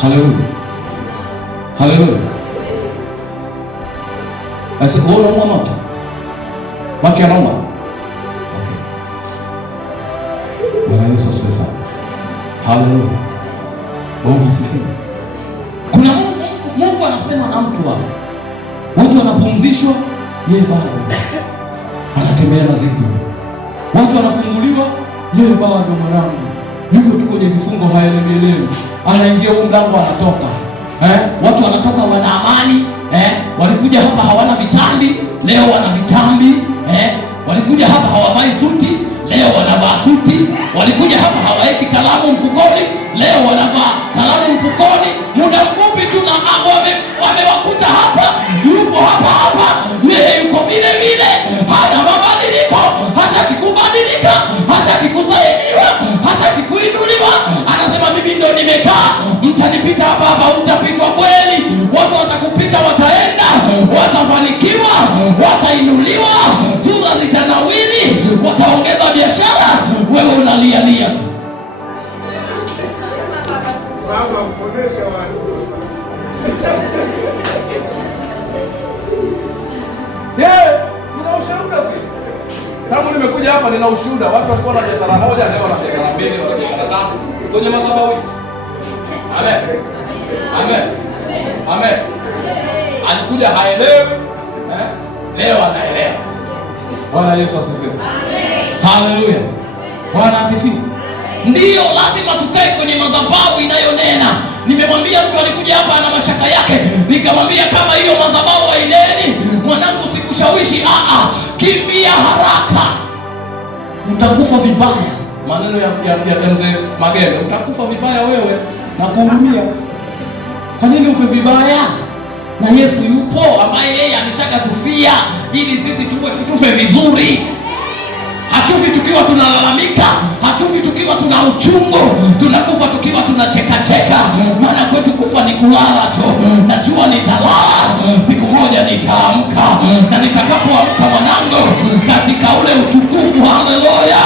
Haleluya. Haleluya. Asa unaona mmoja. Watu anauma. Okay. Bwana Yesu asifiwe sana. Haleluya. Bwana asifiwe. Kuna Mungu anasema na mtu hapa. Watu wanapumzishwa, yeye bado anatembea na zigo. Watu wanafunguliwa, yeye bado mwanangu yuko tu kwenye vifungo, haelewi. Anaingia huko mlango anatoka. Watu wanatoka wana amani. Walikuja hapa hawana vitambi, leo wana vitambi. Walikuja hapa hawavai suti, leo wanavaa suti. Walikuja hapa hawaweki kalamu mfukoni, leo wanavaa kalamu mfukoni. Muda mfupi tu na wamewakuta hapa, yupo hapa, yeye yuko vile, hana mabadiliko, hataki kubadilika, hataki kusaidiwa, hataki kuinuliwa. Anasema mimi ndo nimekaa, mtanipita hapa, utapitwa kweli. Watu watakupita, wataenda, watafanikiwa, watainuliwa, sura zitanawili, wataongeza biashara, wewe unalia tu. Tuna ushuhuda sisi. Tangu nimekuja hapa nina ushuhuda. Watu walikuwa na biashara moja, leo wana biashara mbili, wana biashara tatu kwenye madhabahu. Amen. Amen. Amen. Alikuja haelewi, leo anaelewa. Bwana Yesu asifiwe. Haleluya. Bwana asifiwe. Ndiyo, lazima tukae kwenye madhabahu inayonena. Nimemwambia mtu alikuja hapa ana mashaka yake, nikamwambia kama hiyo madhabahu haineni, mwanangu sikushawishi, kimbia haraka, utakufa vibaya. Maneno ya mzee Magembe, utakufa vibaya wewe na kuhurumia. Kwa nini ufe vibaya? Na Yesu yupo ambaye yeye ameshakatufia ili sisi tufe vizuri. Hatufi tukiwa tunalalamika, hatufi tukiwa tuna uchungu, tunakufa tukiwa tunacheka. Maana kwetu kufa ni kulala tu. Najua nitalala, siku moja nitaamka, na nitakapoamka mwanangu katika ule utukufu. Haleluya.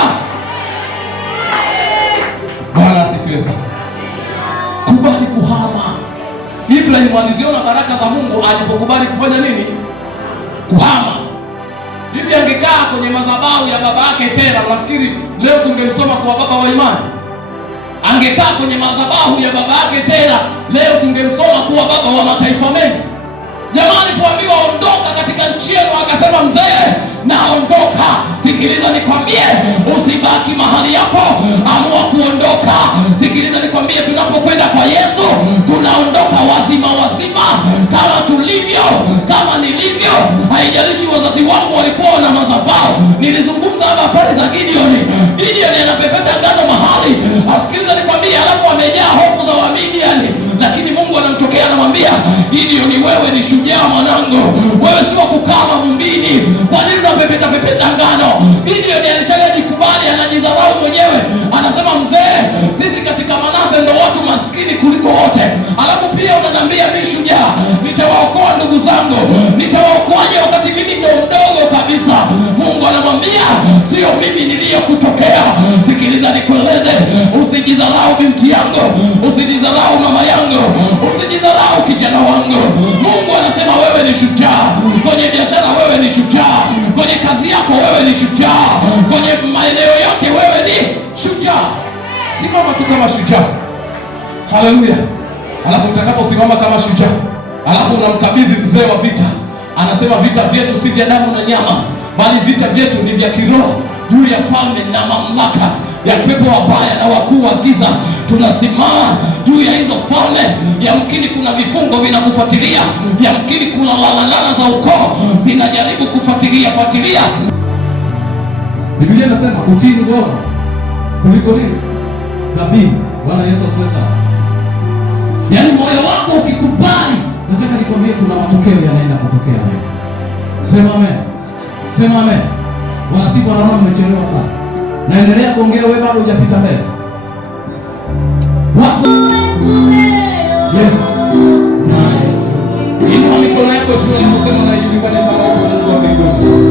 Bwana asifiwe sana. Kubali kuhama. Ibrahim aliziona baraka za Mungu alipokubali kufanya nini? Kuhama. Hivi angekaa kwenye madhabahu ya baba yake Tera, nafikiri leo tungemsoma kwa baba wa imani. Angekaa kwenye madhabahu ya baba yake Tera, leo tungemsoma kuwa baba wa mataifa mengi. Jamaa alipoambiwa ondoka katika nchi yenu, akasema mzee, naondoka. Sikiliza nikwambie, usibaki mahali hapo, amua kuondoka. Sikiliza nikwambie, tunapokwenda kwa Yesu tunaondoka wazima kama tulivyo, kama nilivyo. Haijalishi wazazi wangu walikuwa na madhabahu. Nilizungumza hapa habari za Gideoni. Gideoni anapepeta ngano mahali, asikiliza nikwambie, alafu amejaa hofu za Wamidiani, lakini Mungu anamtokea anamwambia, Gideoni, wewe ni shujaa mwanangu, wewe sio kukaa mavumbini. Kwa nini unapepeta ngano? Gideoni alishajikubali, anajidharau mwenyewe, anasema mzee, sisi katika Manase ndo watu maskini kuliko wote, alafu pia unaniambia mimi shujaa. Nitawaokoa ndugu zangu, nitawaokoaje wakati mimi ndo mdogo kabisa? Mungu anamwambia, sio mimi niliyokutokea. Sikiliza nikueleze, usijidharau binti yangu, usijidharau mama yangu, usijidharau kijana wangu. Mungu anasema wewe ni shujaa. Kwenye biashara wewe ni shujaa, kwenye kazi yako wewe ni shujaa, kwenye maeneo yote wewe ni shujaa. Simama tu kama shujaa. Haleluya. Alafu utakaposimama kama shujaa, alafu unamkabidhi mzee wa vita, anasema vita vyetu si vya damu na nyama, bali vita vyetu ni vya kiroho, juu ya falme na mamlaka ya pepo wabaya na wakuu wa giza. Tunasimama juu ya hizo falme. Yamkini kuna vifungo vinakufuatilia, yamkini kuna lalalala za ukoo zinajaribu kufuatilia. Biblia inasema utii ni bora kuliko nini? dhabihu. Bwana Yesu asifiwe sana. Yaani moyo wako ukikubali, nataka nikwambie kuna matokeo yanaenda kutokea leo. Sema amen. Sema amen. Wanasifu wanaona mmechelewa sana. Naendelea kuongea, wewe bado hujapita mbele. Watu yes. Inua mikono yako juu na kusema na ijulikane kama Mungu wa mbinguni.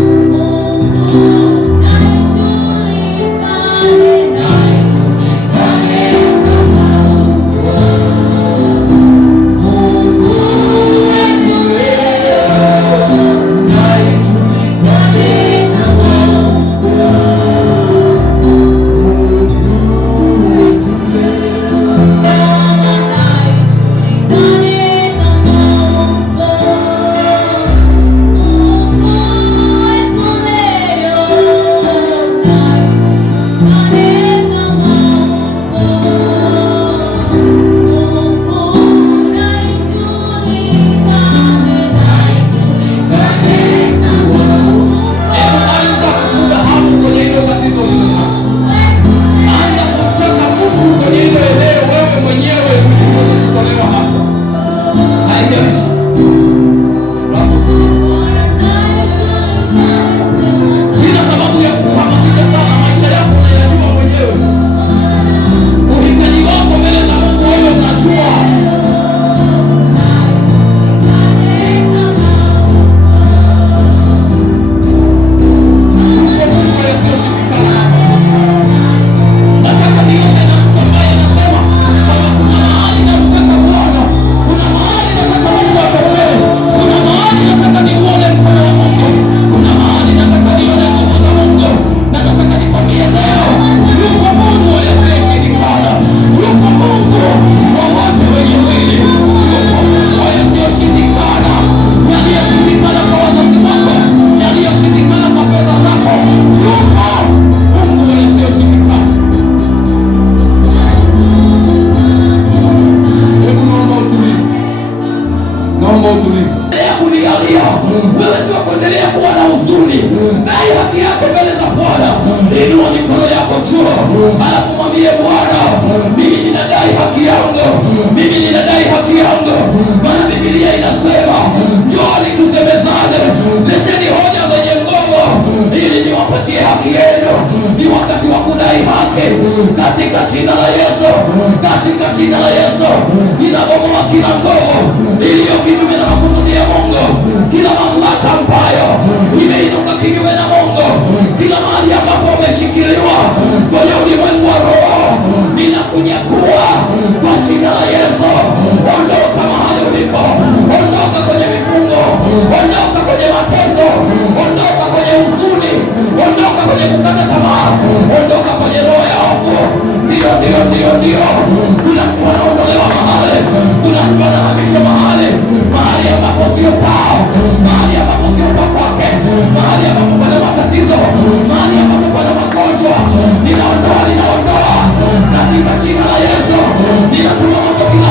Alafu mwambie Bwana, mimi ninadai haki yangu, mimi ninadai haki yangu. Maana Biblia inasema njooni tusemezane, leteni hoja zenye nguvu ili niwapatie haki yenu. Ni wakati wa kudai haki katika jina la Yesu, katika jina la Yesu. Ninabomoa kila nguvu iliyo kinyume na makusudi ya Mungu, kila mamlaka ambayo imeinuka kinyume na Mungu, kila mahali ambapo umeshikiliwa kwenye ulimwengu wa roho, ninakunyakua kwa jina la Yesu. Ondoka mahali ulipo, ondoka kwenye vifungo, ondoka kwenye mateso, ondoka kwenye huzuni, ondoka kwenye kukata tamaa, ondoka kwenye roho ya hofu. Ndio, ndio, ndio, ndio. Kuna mtu anaondolewa mahali, kuna mtu anahamishwa mahali, mahali ambapo sio pao, mahali ambapo sio pa kwake, mahali ambapo pana matatizo, mahali ambapo pana magonjwa. Ninaondoa katika jina la Yesu. Ninatuma moto kila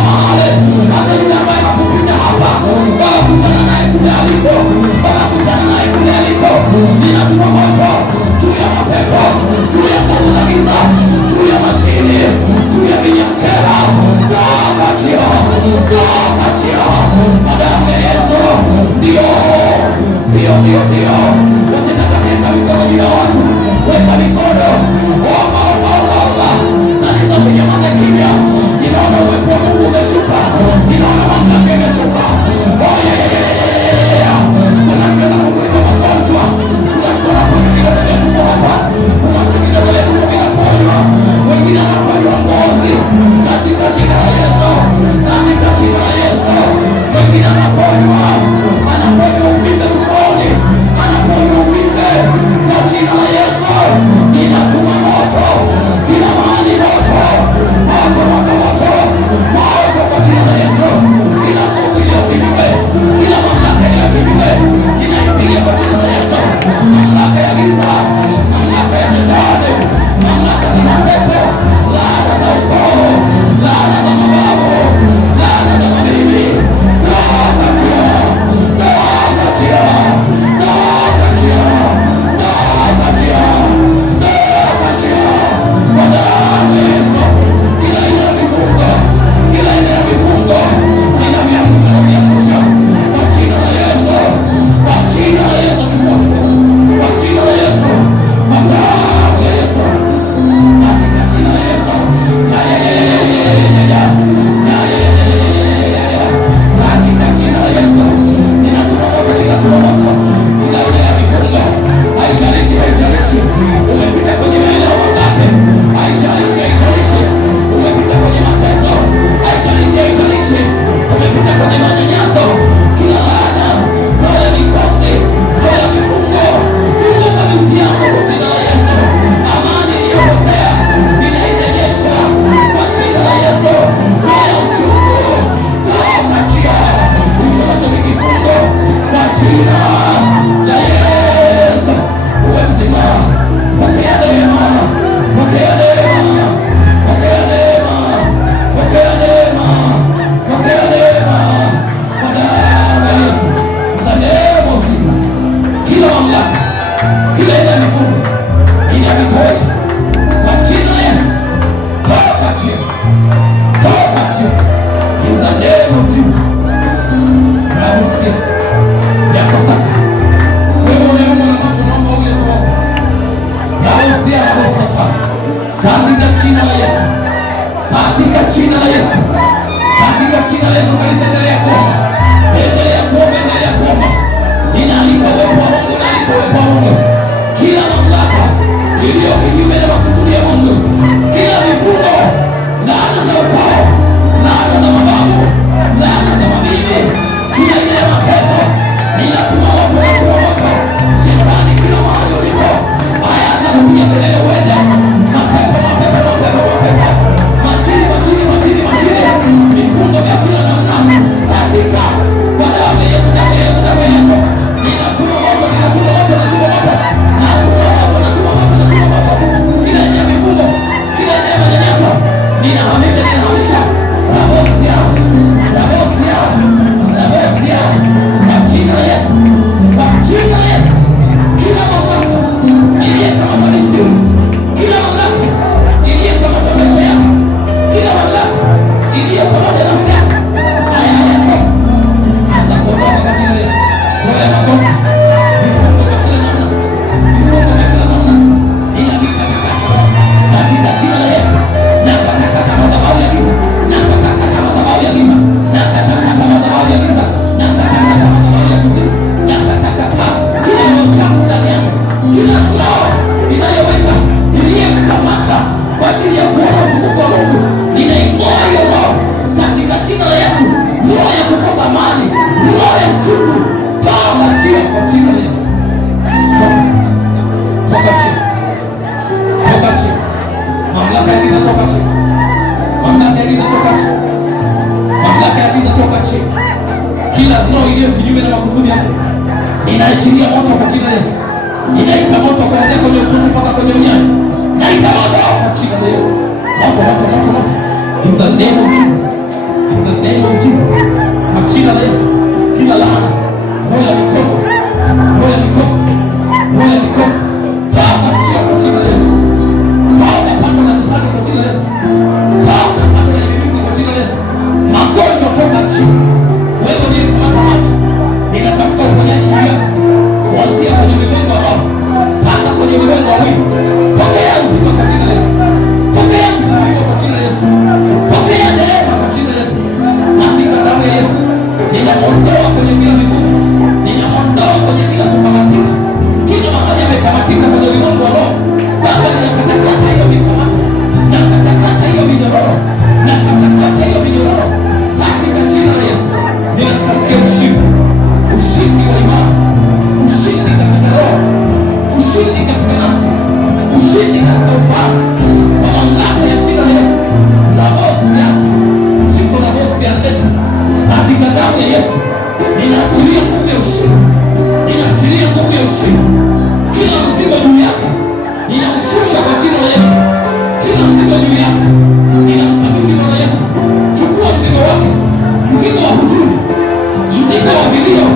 katika jina la Yesu, katika jina la Yesu. Kanisa, endelea kuomba, endelea kuomba, endelea kuomba. Ninaalika uwepo wa Mungu, ninaalika uwepo wa Mungu. Kila mamlaka iliyo kinyume na makusudi ya Mungu, kila mifumo, laana za ukoo, laana za mababu, laana za mabibi, kila aina ya mateso, ninatuma moto, natuma moto. Shetani, kila mahali ulipo, haya atakupiga kelele uende. Mapepo, mapepo, mapepo, mapepo, majini, majini, majini, majini, vifungo vya kila namna, katika kwa damu ya Yesu, damu ya Yesu, damu ya Yesu, ninatuma moto, ninatuma moto, natuma moto, natuma moto, natuma moto, natuma moto. Kila aina ya vifungo, kila aina ya manyanyaso, ninahamisha, ninahamisha. Rabosia, rabosia, rabosia, kwa jina la Yesu, kwa jina la Yesu. Kila mamlaka iliyekamata mtu, kila mamlaka iliyekamata maisha yako, kila mamlaka iliyekamata nafsi yako, haya yako hata kuondoka kwa jina la Yesu. Roho ya magonjwa, vifungo vya kila namna, vifungo vya kila namna, inavikatakata katika jina la Yesu. Nakatakata madhabahu ya giza, nakatakata madhabahu ya giza, nakatakata madhabahu ya giza, nakatakata madhabahu ya giza, nakatakata kila roho chafu ndani yako, kila roho inayoweka iliyekamata kwa ajili ya kuona utukufu wa Mungu, ninaing'oa hiyo roho katika jina la Yesu. Roho ya kukosa amani, roho ya uchungu, toka chini kwa jina la Yesu. Toka chini, toka chini. Mamlaka ya giza toka chini, mamlaka ya giza toka chini, mamlaka ya giza toka chini. Kila roho iliyo kinyume na makusudi ya Mungu, ninaachilia moto kwa jina la Yesu. Ninaita moto kuanzia kwenye utosi mpaka kwenye unyayo. Naita moto kwa jina la Yesu. Moto, moto, moto, moto. In the name of Jesus. In the name of Jesus. Kwa jina la Yesu. Kila laana, roho ya mikosi, roho ya mikosi, roho ya mikosi, toka chini kwa jina la Yesu. Toka pando na shetani kwa jina la Yesu. Toka pando na ibilisi kwa jina la Yesu. Magonjwa toka chini. Wewe ndiye kamata macho. Ninatamka uponyaji juu yako. Kuanzia kwenye ulimwengu wa roho mpaka kwenye ulimwengu wa mwili. Pokea uzima kwa jina la Yesu. Pokea uzima kwa jina la Yesu. Pokea neema kwa jina la Yesu. Katika damu ya Yesu, ninamondoa kwenye kila mifumo, ninamondoa kwenye kila kukamatika, kila mahali amekamatika kwenye ulimwengu wa roho. Baba, ninakatakata hiyo mikamata, nakatakata hiyo minyororo, nakatakata hiyo minyororo katika jina la Yesu. Ninatamkia ushindi, ushindi wa imani, ushindi katika roho, ushindi katika nafsi, ushindi katika ufahamu, kwa mamlaka ya jina la Yesu. Na bosi yako siko na bosi ya leta katika damu ya Yesu. Ninaachilia nguvu ya ushindi, ninaachilia nguvu ya ushindi. Kila mzigo juu yake ninaushusha kwa jina la Yesu. Kila mzigo juu yake ninamkabidhi jina la Yesu. Chukua mzigo wake, mzigo wa huzuni, mzigo wa vilio